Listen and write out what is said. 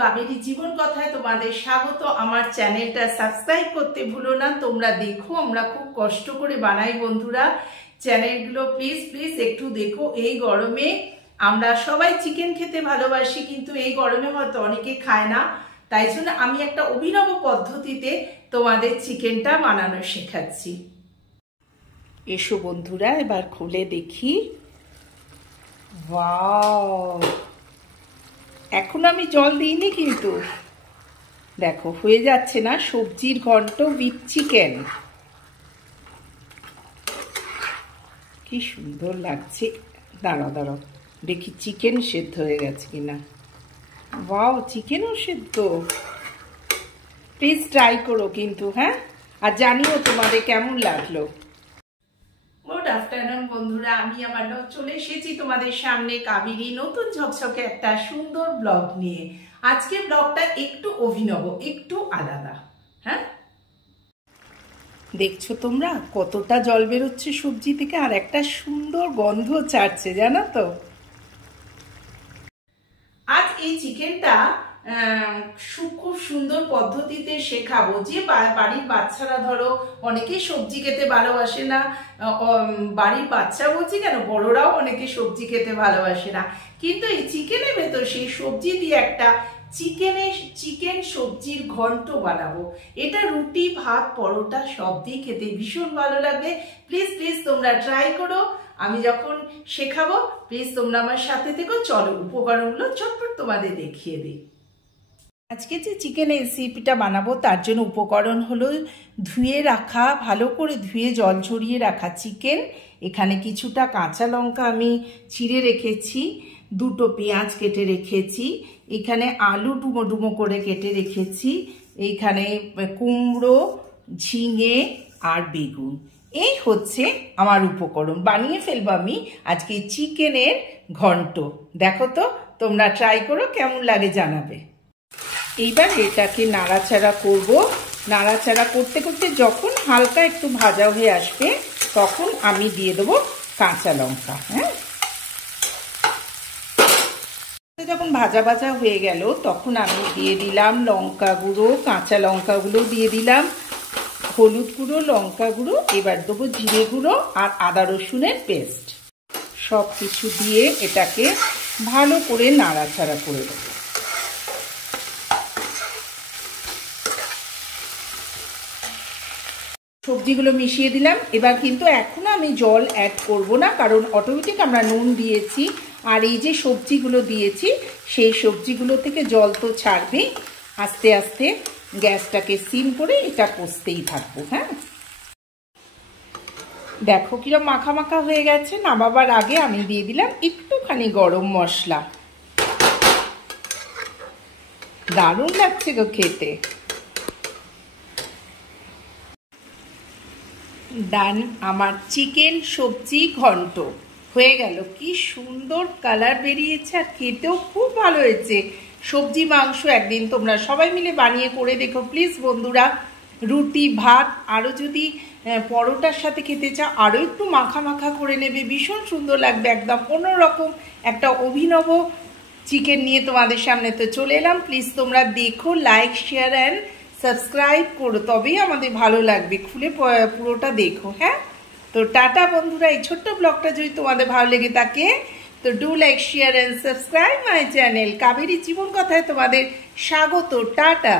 কাবেরী জীবন কথায় তোমাদের স্বাগত। আমার চ্যানেলটা সাবস্ক্রাইব করতে ভুলো না। তোমরা দেখো, আমরা খুব কষ্ট করে বানাই বন্ধুরা চ্যানেলগুলো, প্লিজ প্লিজ একটু দেখো। এই গরমে আমরা সবাই চিকেন খেতে ভালোবাসি, কিন্তু এই গরমে হয়তো অনেকে খায় না, তাই জন্য আমি একটা অভিনব পদ্ধতিতে তোমাদের চিকেনটা বানানো শেখাচ্ছি। এসো বন্ধুরা, এবার খুলে দেখি। ওয়াও, এখন আমি জল দিইনি, কিন্তু দেখো হয়ে যাচ্ছে না সবজির ঘন্ট উইথ চিকেন। কি সুন্দর লাগছে। দাঁড়াও দাঁড়াও দেখি চিকেন সেদ্ধ হয়ে গেছে কিনা। ওয়াও, চিকেনও সেদ্ধ। প্লিজ ট্রাই করো কিন্তু, হ্যাঁ, আর জানিও তোমাদের কেমন লাগলো। গুড আফটারনুন বন্ধুরা, আমি আবার চলে এসেছি তোমাদের সামনে কাবেরী নতুন ঝকঝকে একটা সুন্দর ব্লগ নিয়ে। আজকে ব্লগটা একটু অভিনব, একটু আলাদা। হ্যাঁ, দেখছো তোমরা কতটা জল বেরোচ্ছে সবজি থেকে, আর একটা সুন্দর গন্ধ ছাড়ছে, জানো তো। আজ এই চিকেনটা খুব সুন্দর পদ্ধতিতে শেখাবো। যে বাড়ির বাচ্চারা, ধরো অনেকেই সবজি খেতে ভালোবাসে না, বাড়ির বাচ্চা বলছি কেন, বড়রাও অনেকে সবজি খেতে ভালোবাসে না, কিন্তু এই চিকেনের ভেতর সেই সবজি দিয়ে একটা চিকেন সবজির ঘন্ট বানাবো। এটা রুটি, ভাত, পরোটা সব দিয়ে খেতে ভীষণ ভালো লাগবে। প্লিজ প্লিজ তোমরা ট্রাই করো। আমি যখন শেখাবো প্লিজ তোমরা আমার সাথে থেকো। চলো উপকরণগুলো চটপট তোমাদের দেখিয়ে দিই। আজকে যে চিকেন রেসিপিটা বানাবো তার জন্য উপকরণ হলো ধুয়ে রাখা, ভালো করে ধুয়ে জল ঝরিয়ে রাখা চিকেন। এখানে কিছুটা কাঁচা লঙ্কা আমি ছিঁড়ে রেখেছি, দুটো পেঁয়াজ কেটে রেখেছি, এখানে আলু ডুমো ডুমো করে কেটে রেখেছি, এইখানে কুমড়ো, ঝিঙে আর বেগুন। এই হচ্ছে আমার উপকরণ। বানিয়ে ফেলবো আমি আজকে চিকেনের ঘন্ট। দেখো তো, তোমরা ট্রাই করো, কেমন লাগে জানাবে। এইবার এটাকে নাড়াচাড়া করব। নাড়াচাড়া করতে করতে যখন হালকা একটু ভাজা হয়ে আসবে তখন আমি দিয়ে দেবো কাঁচা লঙ্কা। হ্যাঁ, যখন ভাজা ভাজা হয়ে গেল তখন আমি দিয়ে দিলাম লঙ্কা গুঁড়ো, কাঁচা লঙ্কাগুলো দিয়ে দিলাম, হলুদ গুঁড়ো, লঙ্কা গুঁড়ো, এবার দেবো জিরে গুঁড়ো আর আদা রসুনের পেস্ট। সব কিছু দিয়ে এটাকে ভালো করে নাড়াচাড়া করে দেবো। সবজিগুলো মিশিয়ে দিলাম। এবার কিন্তু এখন আমি জল অ্যাড করব না, কারণ অটোমেটিক আমরা নুন দিয়েছি, আর এই যে সবজিগুলো দিয়েছি সেই সবজিগুলো থেকে জল তো ছাড়বেই। আস্তে আস্তে গ্যাসটাকে সিম করে এটা কষতেই থাকবো। হ্যাঁ, দেখো কিরকম মাখা মাখা হয়ে গেছে। নামাবার আগে আমি দিয়ে দিলাম একটুখানি গরম মশলা। দারুণ লাগছে গো খেতে। ডান, আমার চিকেন সবজি ঘন্ট হয়ে গেল। কি সুন্দর কালার বেরিয়েছে, আর খেতেও খুব ভালো হয়েছে। সবজি মাংস একদিন তোমরা সবাই মিলে বানিয়ে করে দেখো প্লিজ বন্ধুরা। রুটি, ভাত, আরও যদি পরোটার সাথে খেতে চাও আরও একটু মাখা মাখা করে নেবে, ভীষণ সুন্দর লাগবে। একদম অন্যরকম একটা অভিনব চিকেন নিয়ে তোমাদের সামনে তো চলে এলাম। প্লিজ তোমরা দেখো, লাইক, শেয়ার অ্যান্ড সাবস্ক্রাইব করো, তবেই আমাদের ভালো লাগবে। খুলে পুরোটা দেখো। হ্যাঁ, তো টাটা বন্ধুরা। এই ছোট্ট ব্লগটা যদি তোমাদের ভালো লেগে থাকে তো do like, share and subscribe my channel. Kaberi জীবন কথায় তোমাদের স্বাগত। টাটা।